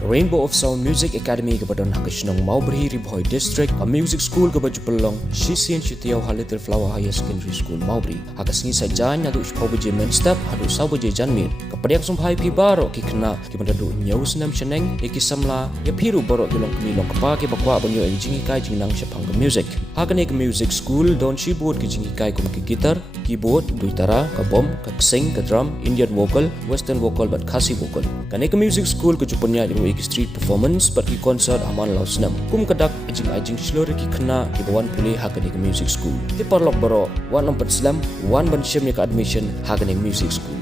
Rainbow of Sound Music Academy kepada Hakishnong Maubri Ribhoi District, a music school kepada Jupelong, Shisian Shitiau Little Flower Higher Secondary School Maubri. Hakasngi sajan nyadu Shpaubaje Main Step, hadu Saubaje Janmir. Kepada yang sumpai pi barok ki kena ki menadu nyau senam cheneng, ki samla ya piru barok kilong kemilong kepa ki bakwa banyo yang jingi kai jingnang syapang ke music. Hakane ke music school don shibut ki jingi kai kum ki gitar, keyboard, duitara, ke bom, ke sing, ke drum, Indian vocal, western vocal bat khasi vocal. Kane ke music school ke Jupanya ki street performance bagi konsert aman lau senam kum kedak ajing seluruh ki kena ki bawan pulih hakani ke music school ti parlok baro wan nomor selam wan ban syem ni ke admission hakani music school.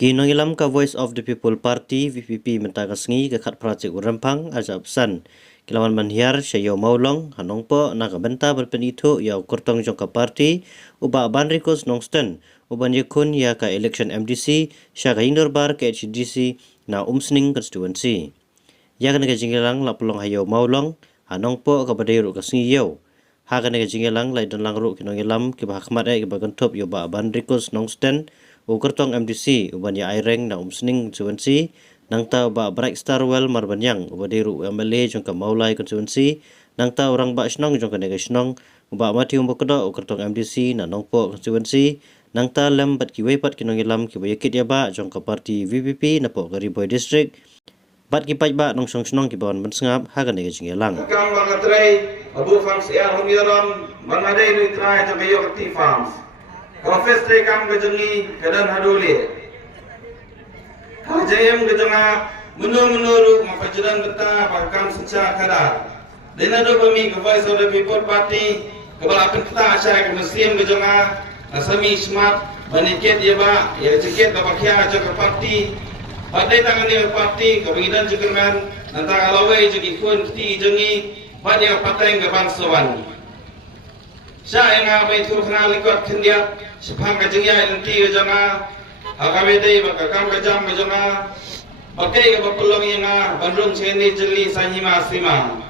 Kinongilam ka Voice of the People Party VPP mentagasngi ke khat projek urampang ajab san kilawan manhiar syayo maulong hanong po nakabenta berpenito ya kurtong jongka party uba banrikos nongsten uban yakun ya ka election MDC syaka indorbar ke HDC na umsning constituency ya kan jingelang la pulong hayo maulong hanong po ka badairu kasngi yo ha kan jingelang lai don langru kinongilam ki bahakmat ke bagantop yo ba banrikos nongsten Ukertong MDC uban ya aireng na umsning constituency nang ta ba Bright Star Well Marbanyang ubadiru MLA jongka Maulai constituency nang ta orang ba snong jongka negasnong uba mati umbokedo ukertong MDC na nongpo constituency nang ta lem bat kiwei pat kinongilam kibayakit ya ba jongka party VPP na po Ribhoi District bat kipai ba nong song-snong kibawan bensngap hagan negasngelang kam bangatrai abu farms ya humiram manadai nu trai jongka yokti farms Office tray kam gajangi kadan haduli. Hajayam gajanga menu mafajadan beta pakam senca kada. Dena do kami ke Voice of the People Party kebal akan kita asyara ke museum gajanga asami smart baniket ya ba ya ceket ke pakia aja ke parti. Padai tangan dia parti ke pengidan jekerman nanta alawai jegi kun ti jengi padai pateng ke bangsawan. Saya yang apa itu kenal ikut kendia sepang kajengnya nanti kejama akabe dei bakam kajam kejama pakai ke bapulong yang bandung sini jeli sanyima sima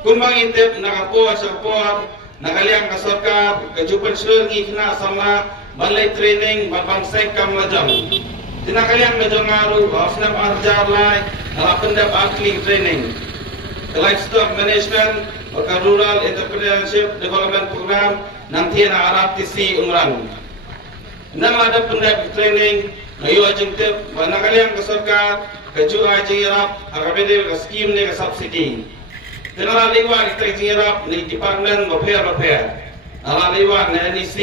kumbang intip nakapo sapor nakaliang kasorka kejupan selengi kena sama balai training babang sekam lajam tinakaliang kejongaru osnam arjar lai ala pendap akli training livestock management Baka Rural Entrepreneurship Development Program nanti na Arab TC Umran. Nang ada pendap training ngayo ajeng tip banakaliang ke sarkar keju ajeng Arab akabede ke skim ni ke subsidi. Tenala liwa kita ajeng Arab ni department repair. Ala liwa na NEC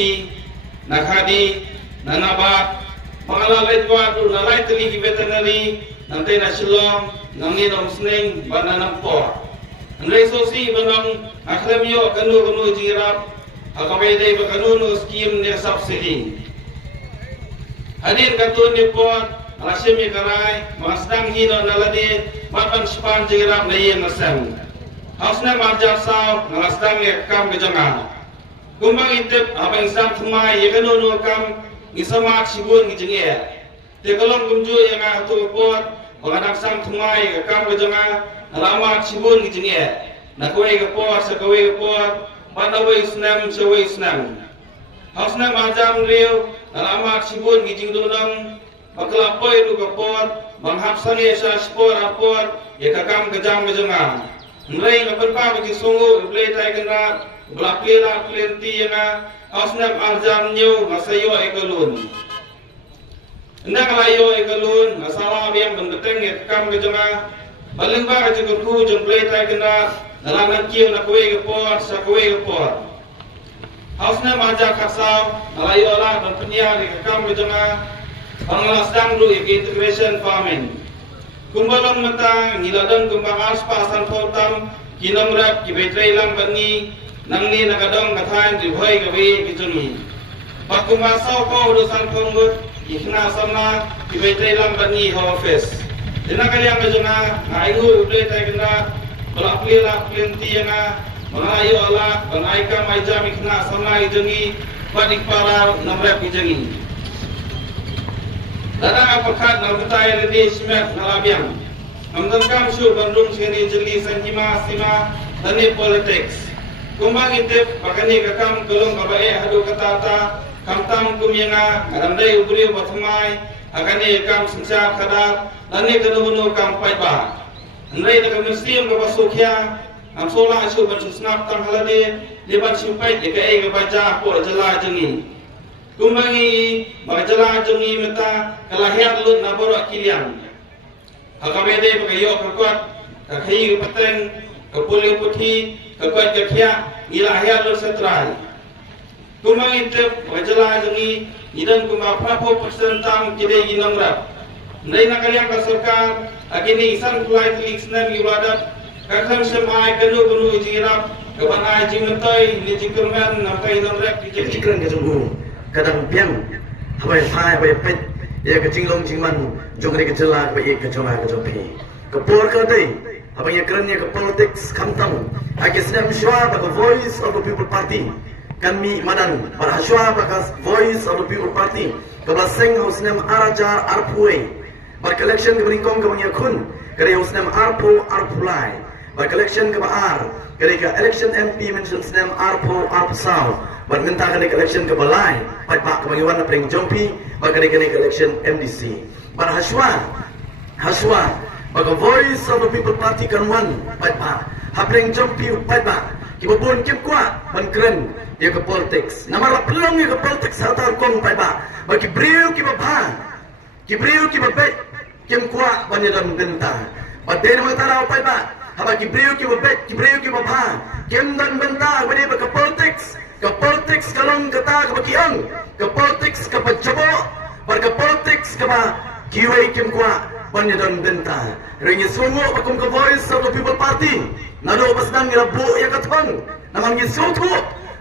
na khadi na nabat pangala liwa tu na light li veterinary nanti na Shillong nangi nomsning bananang por. Andai sosi banang akhlamiyo kanu jirap akabede bakanu skim ni subsidi. Hadir katun ni por alasim ni karai masdang hino nalade mapan span jirap na yen nasam. Hausna marjar saw nalasdang ni kam kejanga. Kumbang intip abang sam thumai ye kanu kam isamak sibun kijenge. Tekolong kumju yang atu por Pengadap sam thumai kam kejanga alamat sibun kijenge nakoi ke por sakoi ke por manawai snam sawai snam hausna majam leo alamat sibun kijing dunang baklapoi ru ke por manghap sange sa spor apor ye kakam kejam kejanga nrei ngaperpa bagi sungu play tai kena blaplela plenti yana hausna arjam nyu masayo ekolun Ndang layo ekalun masalah yang bendeteng ya kam kejama baling ba kejeng ku jeng play tai kena dalam kieu nak kowe ke por sa kowe ke por hausna maja kasau layo la dan penyiar ke kam kejama panglas dang lu integration farming kumbalong mata ngiladang kumbang aspa san potam kinam rap ki betrai lang bangi nangni nakadong kathain Ribhoi gawe kijuni pakumasau ko urusan kongut Ikna sama kibaitai lambat ni office. Dina kaliang kejona ngaihu ublei tai kena balak plinti yang mengayu ala banaika mai jam ikna sama ijengi padik para namrep ijengi. Ladang apakat na betay redi semet ngalabiang. Amdan kam syu bandung sini jeli sanjima sima tani politics. Kumbang itip pakani kakam kelung kabae hadu katata kamtam kumyanga kadamdai ubri bathmai akani kam sensa kada tani kedunu kam paiba. Andai da muslim ka basukya am sola asu ban snap tang halade liban supai ikai ka baca po jala jengi. Kumbangi magajala jengi meta kalahiat lut na borak kilian. Hakamede pakayo kakuat kakhi pateng kapuli puthi kakuat kakya ilahiat lut setrai. Kumbangi tep magajala jengi idan kumba prapo persentam kide inangrap. Ndai nakaliang ka sarkar akini isan kulai telik senam yuladap kakam semai kanu jirap kabanai jimentai ni jikurman nampai nonrek dikran ke junggu kadang piang habai phai habai pet ya ke jinglong jingman jongri ke jela ke ke joma ke jopi ke por ke dei habai kran ya ke politics kamtam ake senam shwa ba voice of the people party kami madan para shwa ba voice of the people party ke blaseng hosnam arajar arpuai bar collection ke beringkong ke mangyakun kare hosnam arpulai bar collection ke baar kare ke election MP mention senam arpusau bar minta kare election ke balai pai pak ke bangiwan pring jompi bar kare election MDC bar haswa bar voice of the people party kan wan pai pak hapring jompi pai pak ki babun kim kwa ban kren ya ke politics namara pelong ya ke politics hatar kong pai pak bar ki briu ki babha ki babet kim kwa ban ya dam genta bar den mo tarau pai pak haba ki briu ki babet ki babha kim dan benta bani ba ke politics kalong kata ke kiang ke politics ke pajabo bar ke politics ke ba kiwai kim kwa ban ya dam genta ringi sungo bakum ke voice of the people party nado basdang ira bu ya katang namang gisutu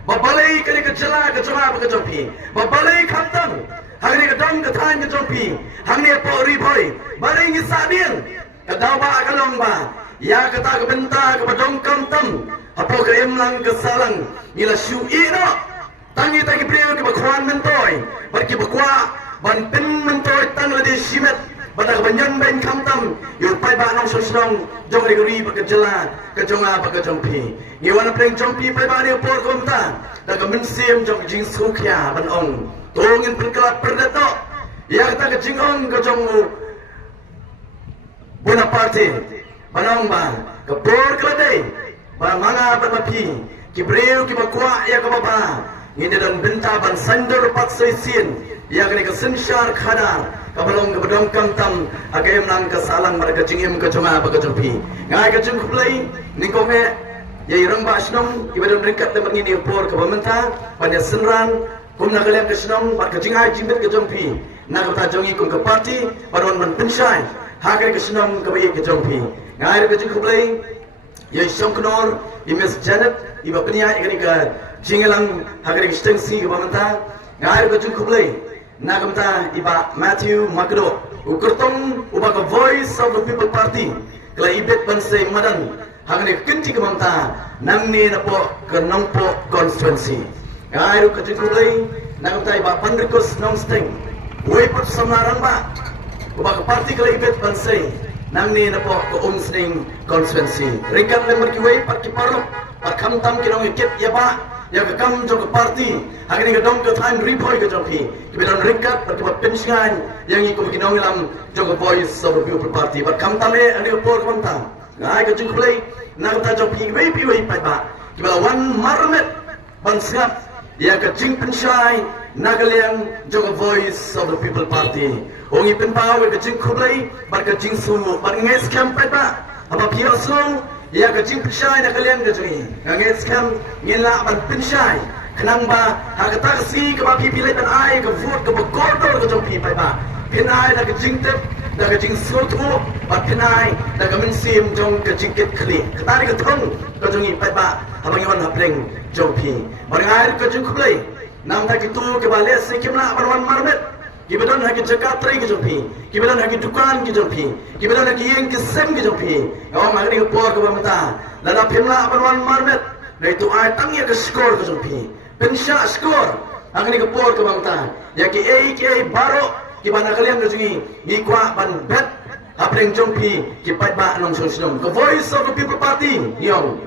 babalai kali ke jela ke jama ke jampi babalai khamtang hangni ke dang ke than ke jampi hangni po ri boy balai ngi sabien ke dawa kalong ba ya kata ke benta ke badong kamtam apo ke emlang ke salang ila shu ira tangi tangi priyo ke bakwan mentoy barki bakwa ban pin mentoy tang la di shimet badak banyan ben kamtam yu pai ba nong sosong jong ri ba ke jela ke jonga ba ke jompi ni wana pleng jompi pai ba ni por komta da ke mensim jong jing sukya ban ong tongin pen kelap perdato ya kata ke jing ong ke jong Bonaparte banong ba ke por kelade ba manga ba mapi ki breu ki bakwa ya ke baba ni dan benta ban sandor pat sesin ya ke sensyar khadar kabalong ke bedong kamtam agem nang ke salang mereka jingim ke cuma ba ke jopi ngai ke jing kuplai ningkome ya irang ba snom ibadon ringkat le mengini por ke bamenta pada senran kum na kalem ke snom ba ke jingai jimbet ke jompi na ke ta jongi kum ke parti baron man penshai ha ke snom ke bai ke jompi ngai ke jing kuplai ya shong knor imes janet iba penia ikani ke jingelang ha ke extensi ke bamenta ngai ke jing kuplai nagamta iba Matthew Magdo ukurtong uba ka voice of the people party kala ibet banse madan hangane kinti kamamta nangni na po kanongpo constituency ngairu katikulay nagamta iba pandrikos nongsteng way pot samaran ba uba ka party kala ibet banse nangni na po ka umsning constituency ringkat lemar ki way parki parok parkamtam kinong ikit yaba ya ke kam jong ke parti hari ni ke dong ke time report ke jompi ke bidan ringkat berkibat pensiun yang ikut kinong lam jong ke voice of the people party ber kam tame ani ke por kam tam ngai ke jong play na ta jompi wei pai ba ke bala wan marmet ban sap ya ke jing pensiun na ke liang jong ke voice of the people party ongi pen pau ke jing play ber ke jing sumu ber ngai scam pai ba apa pia song ya ke jing pensyai na kalian ke jui ngai scam ngela ban pensyai kenang ba ha ke taksi ke ba pipi letan ai ke vote ke kodor ke jompi pai ba pinai na ke jing tep na ke jing sotu ba pinai na ke mensim jong ke jingket khli ketari ke thong ke jongi pai ba habang iwan hapreng jompi bangai ke jing khlai nam ta kitu ke ba le sikimla ban wan marmet Kibedan hagi jakatrai ke jompi, kibedan hagi dukan ke jompi, kibedan hagi yang ke sem ke jompi. Awak magni ke por ke bamta, lada pemla abanwan marmet, na itu ay tangya ke skor ke jompi, pensya skor, agni ke por ke bamta, ya ke baro, bana kalian ngejungi ikwa ban bet apreng jongpi ki pai ba nong sosnom ke voice of the people party yong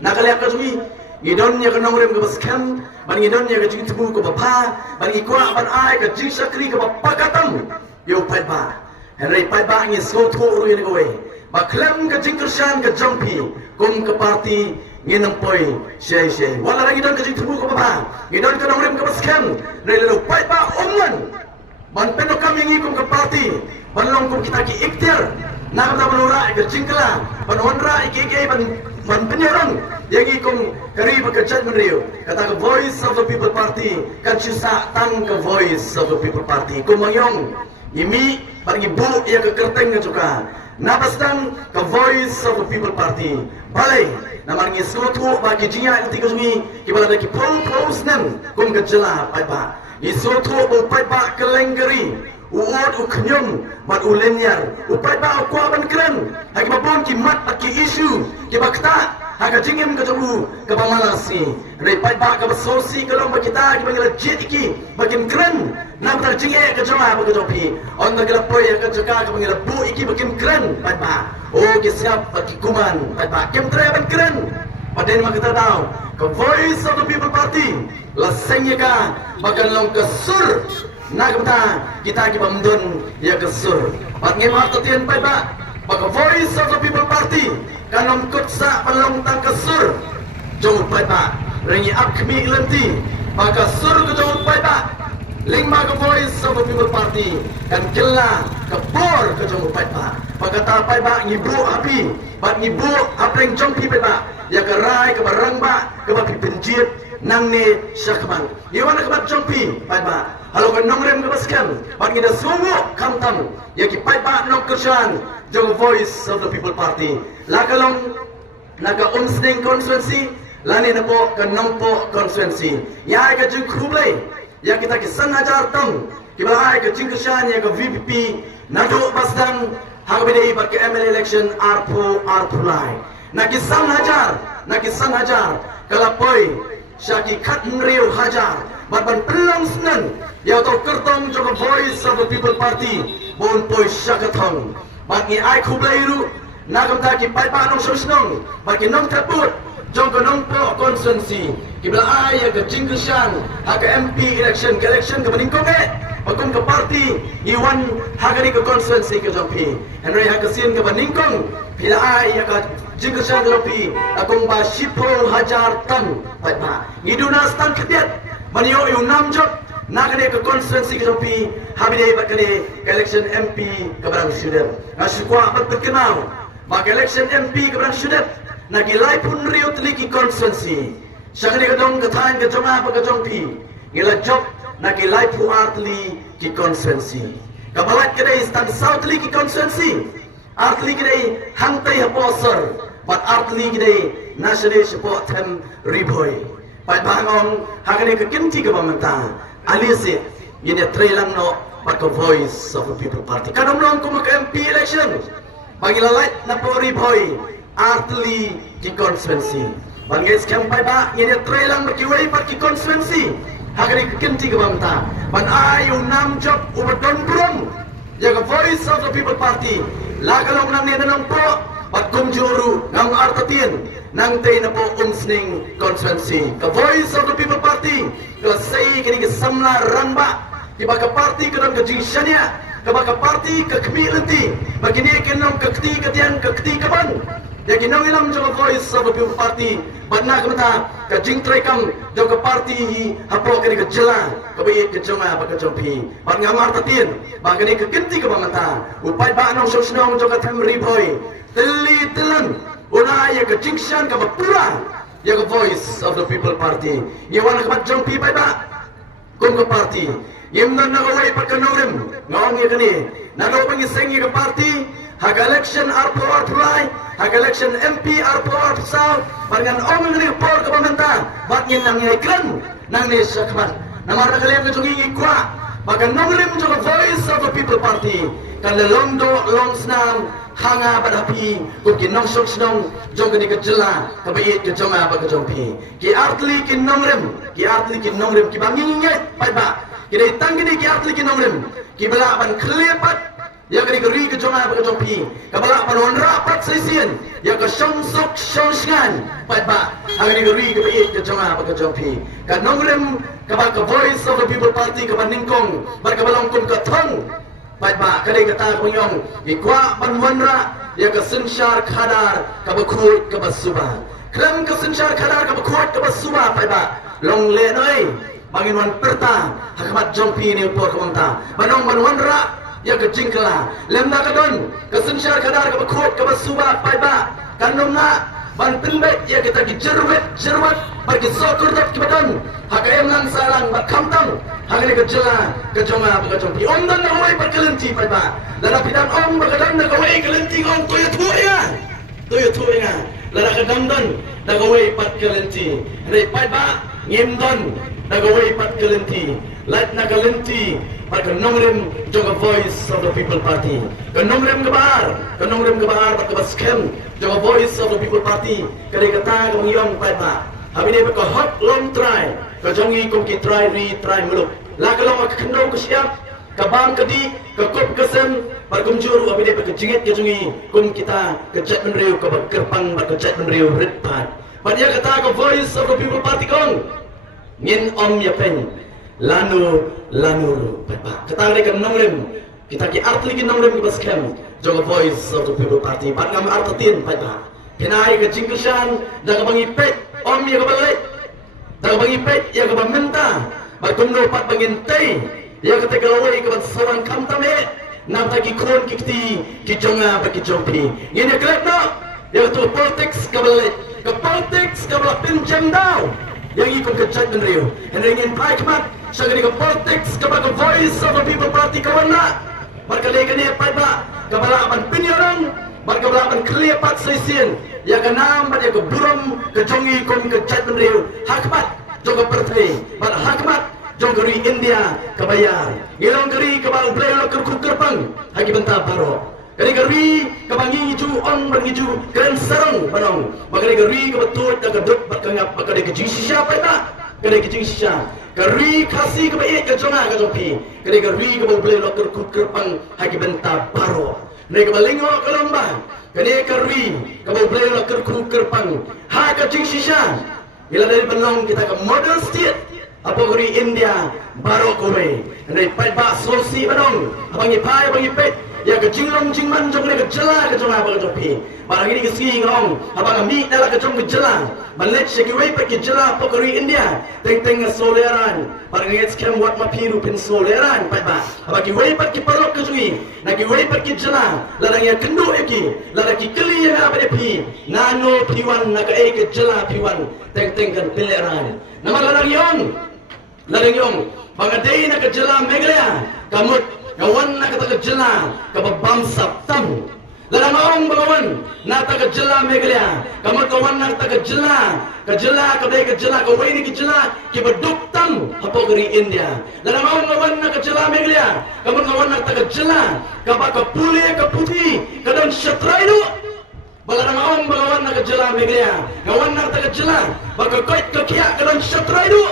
na kalian ngejungi ngidon nya ke nongrem ke baskem ban ngidon nya ke jing tubu ke bapa ban ikwa ban ai ke jing sakri ke bapa katam yo pai ba henry pai ba ngi so tho ru ni gowe ba klem ke jing kersan ke jongpi kum ke party nginang poi shei wala lagi don ke jing tubu ke bapa ngidon ke nongrem ke baskem re le pai ba omman ban peno kami ngikum ke party ban long kum kita ki iktir na kata menura ke jingkala ban honra ikeke ban penyerang yang ikum kari bekerja menriu kata ke voice of the people party kan susah tang ke voice of the people party kumayong imi ban ibu ia ke kerteng juga nabastan ke voice of the people party balai namar ngi sotu bagi jia itu kami kibala ki pol snem kum ke jela pai ba isotu upai ba kelenggeri uot uknyum bat ulenyar upai ba akwa ban kren hagi babon ki mat ki isu ki bakta haga jingem ke jabu ke bamalasi repai ba ke sosi ke lom kita ki bangila jet ki bakin kren nam tar jinge ke jama ba ke jopi on da gela poy ke jaka ke bangila bu iki bakin kren pai ba o ki siap baki kuman pai ba kem tre ban kren paden ma kita tahu ke voice of the people party lasengnya ka bagan long kesur nak kita bamdun ya kesur bat ngemat tetian pai ba baka voice of the people party kanom kutsa palong tang kesur jong pai ba rengi akmi lenti baka sur ke jong pai ba lingma ke voice of the people party kan kella ke bor ke jong pai ba baka ta pai ba ngibu api bat ngibu apreng jong pi pai ba ya ke rai ke barang ba ke ba penjit nang ne syakman iwana ke bat jongpi pai ba halo ke nongrem ke baskan bat ngida sungu kamtam ya ki pai ba nong kersan jong voice of the people party la kalong naga umsning constituency lani napo ke nongpo constituency ya ke jung khublai ya kita ki sanajar tam ki ba ke jing kersan ya ke VPP nado basdang hagbedei bat ke ML election arpo lai naki sanajar kalapoi Syaki kat meriu hajar Batban pelang senan Yau tau kertong joko voice of the people party Bon poi syakatong Bat ngi ai kublairu Nagam taki pai pa nong sosnong Bat ki nong taput Joko nong po constituency Kibla ai ya ke jingkeshan Haka MP election ke meningkong Bakum ke party Iwan hagari ke constituency ke jompi Henry haka sin ke meningkong Bila ai ya ke jingkeshan ke jompi Akong ba shipol hajar tam Baik ba Ngiduna stan ketiat Maniyo yung namjok Nakane ke constituency ke jompi Habide bakane ke election MP ke barang syudet Nasyukwa bat berkenal Bak election MP ke barang syudet Nagilai pun riu teliki constituency Syakane ke dong ke tahan ke jomah ke jompi Ngila job Nagilai pu artli ki constituency Kabalat kedai stand south li ki constituency Artli kedai hantai haposor Bat artli kedai nasional support tem riboy Pat bangong hakane ke kimti ke pamenta alisi ini trailang no pat ke voice of the people party kadang long ko ke MP election bagi lalai na po riboy artli ki constituency bangais kampai ba ini trailang berkiwai pat ki constituency hakane ke kimti ke pamenta ban ayu nam job ubadon brum ya ke voice of the people party la kalong nang ni nang po pat kumjuru nang artatien nang tay na po umsning constituency ka voice of the people party kala say kini ke samla ramba iba ka party kadang ke jingsanya ka baka party ka kmilenti bagini kinong ka kti katian ka kti kaban ya kinong ilam jo voice of the people party badna kamata ka jingtray kam jo ka party hi hapo kini ka jela ka bayit ka jonga baka jompi bad nga martatien bagani ka kinti ka bamata upay ba anong sosnong jo ka temri boy teli telan una ya ke jingshan ka bapura ya ke voice of the people party yawan ka jompi pai ba kum ka party yemna na gawai pa kanurem ngong ya kani na do pangi sengi ka party hag election arpo arpulai hag election MP arpo arpsau barengan ong ngani por ka pamenta bat ngin nang ikran nang ni sakman namar na kalian ka jungi kwa bagan nongrim jo ka voice of the people party kan lelongdo longsnam hanga badapi ko kinong soksnong jong kini kejela kabayit ke jonga ba ke jompi ki artli kinongrem ki bangingye pai ba ki dai tangini ki artli kinongrem kibala ban klepat ya kani geri ke jonga ba jopi kabala ban wan rapat sesien ya ke shamsuk shamsgan pai ba agani geri ke bi ke jonga ba jopi ka nongrem ka ba ka voice of the people party ka ban ningkong bar ka balong kum ka thong pai ba ka dei ka ta ko yong ikwa ban wanra ya ke sinshar khadar ka ba khut ka ba suba kram ka sinshar khadar ka ba khut ka ba suba pai ba long le noi bangin wan perta hakmat jompi ni por kamta banong ban wanra ya ke jingkala lemna ka don ka sinshar khadar ka ba khut ka ba suba pai ba kanom na ban pinbet ya kita ki jerwet bagi sokur dat ki badan haka emlan salang ba kamtang haka ni ka jela ka jonga ba ka jompi om dan na hoy ba kalenti pai ba lala pidan om ba ka dan na ka hoy kalenti om to ya tuya lala ka dan na ka hoy pat kalenti rei pai ba ngim don na ka hoy pat kalenti lat na kalenti bar ka nongrem jonga voice of the people party ka nongrem ka bar ba ka baskem jonga voice of the people party ka dei kata ka ngyong pai ba habine ba ka hot long try ka jongi kum ki try muluk la ka long ka kendo ka siap ka bang ka di ka kop ka sem bar kum juru habine ba ka jingit ka jongi kum kita ka chat menriu ka ba kerpang ba ka chat menriu rit pat ba dia kata ka voice of the people party kong ngin om ya pen lanu papa kata mereka nongrem kita ki arti ki nongrem ki baskem joga voice of the people party pat ngam artin papa pinai ke jingkushan daga bangi pet om ya ka balai daga bangi pet ya ka bamenta ba kumno pat bangin tei ya ka te kalawai ka ban sawan kam tame nam ta ki khon ki ki jonga ba ki jompi ngene klep no ya to politics ka balai ka politics ka bala pinjam daw yang ikut kecet dan riu Henry ingin pragmat Syagani ke politics kepada voice of the people party kawana Barkali kani pai ba Kabala aban pinyorang Barkabala aban kliapat sesien Ya kanam pada ke buram Ke jongi kum kecet dan riu Hakmat Joga pertei Bar hakmat Jong keri India Kabayar Ngilong keri kabal blelo kerku kerpang Hagi bentah baro Kali geri kabangi ngiju on berngiju keren sarang banong. Makali geri kebetul tak kedut bakangap makali keji sisa apa tak? Kali keji sisa. Geri kasih kebaik ke jonga ke jopi. Kali geri kebau boleh loker kerpang hagi benta baro. Mereka balingo ke lomba. Kali geri kebau boleh loker kerpang hagi keji sisa. Bila dari banong kita ke model state. Apa geri India baro kowe. Dari pai bak solusi banong. Abangi pai abangi pet. Ya ke jinglong jingman jong ke jela ke jong apa ke jopi barang ini ke ski ngong abang mi dalam ke jong ke jela balik segi wei pak ke jela pokori India teng soleran barang ini skem wat mapiru pin soleran pai ba abang ki wei pak ki perok ke jui na ki wei pak ki jela larang ya kendo eki larang ki keli ya apa pi nano piwan na ke jela piwan teng kan pileran nama larang yong bang adai na ke jela meglea kamut kawan nak kata kejela kabam sabtam larang orang bagawan nak kata kejela megalia kamu kawan nak kata kejela kadai kejela kau ini kejela kibaduktam apa geri India larang orang kawan nak kejela megalia kamu kawan nak kata kejela kabak kapuli kaputi kadang syatraidu balarang orang bagawan nak kejela megalia kawan nak kata kejela baka koit kekiak kadang syatraidu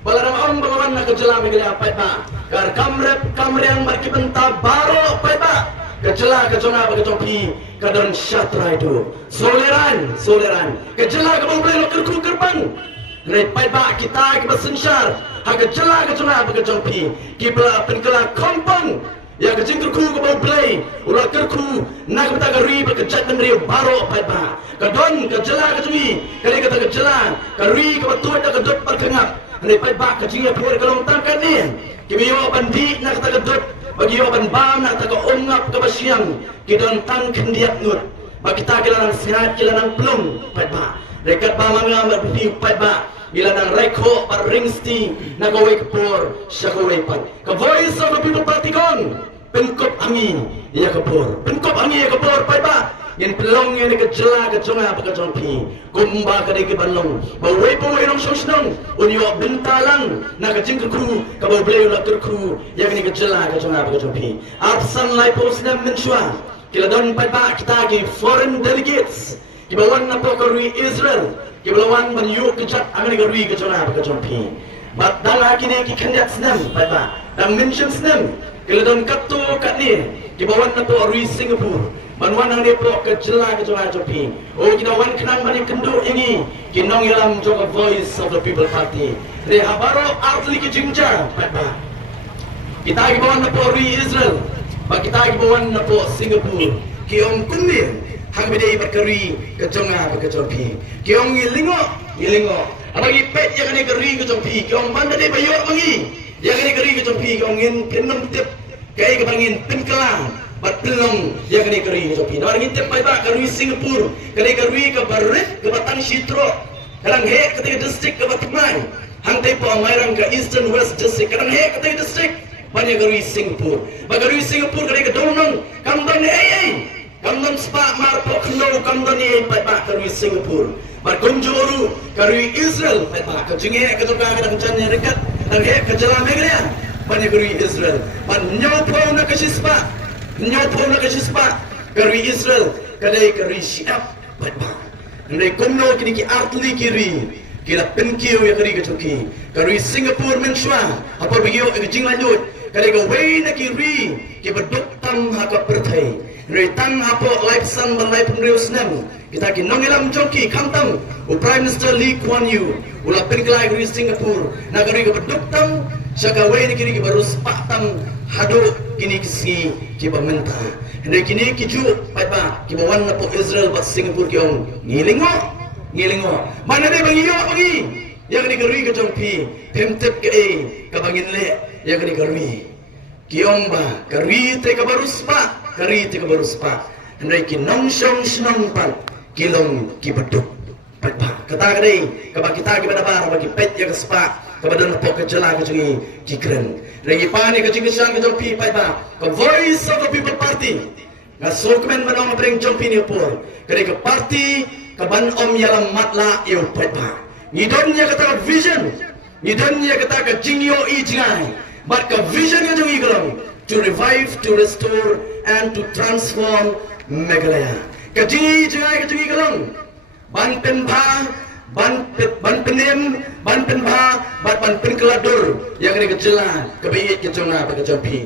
balarang orang bagawan nak kejela megalia apa pak Kar kamrem marki benta baro pai ba kejela ke jonga ba kejompi kadon syatra itu soleran kejela ke boleh lo kerku kerbang rei pai ba kita ke basensyar ha kejela ke jonga ba kejompi kibla penkela kompang ya ke jingkerku ke boleh ulah kerku nak beta gari ba kejat dan riu baro pai ba kadon kejela ke jongi kali kata kejela kari ke betul tak kedut perkengap rei pai ba kejinga pier kalong tangkan ni Kibiyo bandi nak kata kedut bagi yo ban bam nak kata ungap ke basiang kidon tang kendiat nut bagi kita kilanang sehat kilanang pelung pai ba rekat ba mangam berpi pai ba kilanang reko par ringsti nak gawe kepor syakawe pat ke voice of the people party kon pengkop angin ya kepor pengkop angin ya kepor pai ba yang pelong yang kejela ke jonga apa ke jompi kumba ke deke balong bawe bawe nong sosnong unyo bentalang na ke jingku ke bawe bleu la kerku yang ni kejela ke jonga apa ke jompi absan lai posna menchua kila don pai ba kita ki foreign delegates ki bawan na pokori Israel ki bawan man yu ke chat amani ke rui ke jonga apa ke jompi bat dang akine ki kandiat snam pai ba dang mention snam Keledon katu kat ni di bawah napo Rui Singapura. Manwan hang depo ke jela jopi. Oh kita wan kenan mani kenduk ini. Kinong yalam joka voice of the people party. Re habaro artli ki jingja. Kita di bawah napo Rui Israel. Ba kita di bawah napo Singapura. Kiong kundir hang bidai berkeri ke jonga ke jopi. Kiong ngilingo. Abagi pet yang ni keri ke jopi. Kiong banda de bayot bangi. Yang ni keri ke jopi kiong ngin penem tip kai ke bangin penkelang. Bat pelong yang kena keri jopi. Nah ingin tempai tak keri Singapura, kena keri ke Barit, ke Batang Sitro, kadang hek ketika distrik ke Batamai, hang tempo amairang ke Eastern West District, kadang hek ketika distrik banyak keri Singapura. Bagi keri Singapura kena ke Donong, kamdan kamdan sepak marpo kendo kamdan ni pak keri Singapura. Bat kunjuru keri Israel pak ke jengek ke tukang kadang jangan dekat, kadang hek ke jalan mereka banyak keri Israel. Bat nyopo nak ke sispa. Nyopo nak sispa kari Israel kadai kari Syiap batba ndai komno kini ki artli kiri kira penkiu ya kari kecuki kari Singapura menshwa apa bigio ke jing lanjut kadai ka wei na kiri ki beduk tam haka perthai ndai tang hapo life san ban life news nam kita ki nongelam joki kamtam u Prime Minister Lee Kuan Yew ula penklai kari Singapura na kari ka beduk tam saka wei ni kiri ki baru sepak tam hadu kini kisi kiba menta ndai kini kiju paiba kiba wan na po Israel bat Singapura kiong ngilingo mana de bangi yo bangi yang ni keri ke jongpi pemtep ke ka bangin le yang ni keri kiong ba keri te ka baru spa ndai ki nong shong snong pan kilong kibaduk paiba kata kadai ka ba kita kiba dabar bagi pet ya spa kepada nepok kejela kejungi kikren lagi pani kejing kesang kejompi paiba ke voice of the people party ngasukmen menong bring jompi ni pun kedai ke parti ke ban om yalam matla yo paiba ngidonnya kata vision ngidonnya kata ke jingyo i jingai but ke vision kejungi kelong to revive, to restore and to transform Meghalaya kejingi jingai kejungi kelong ban penpa ban penem ban penba ban penkeladur yang kena kejelah kebiyit kejona bagi jampi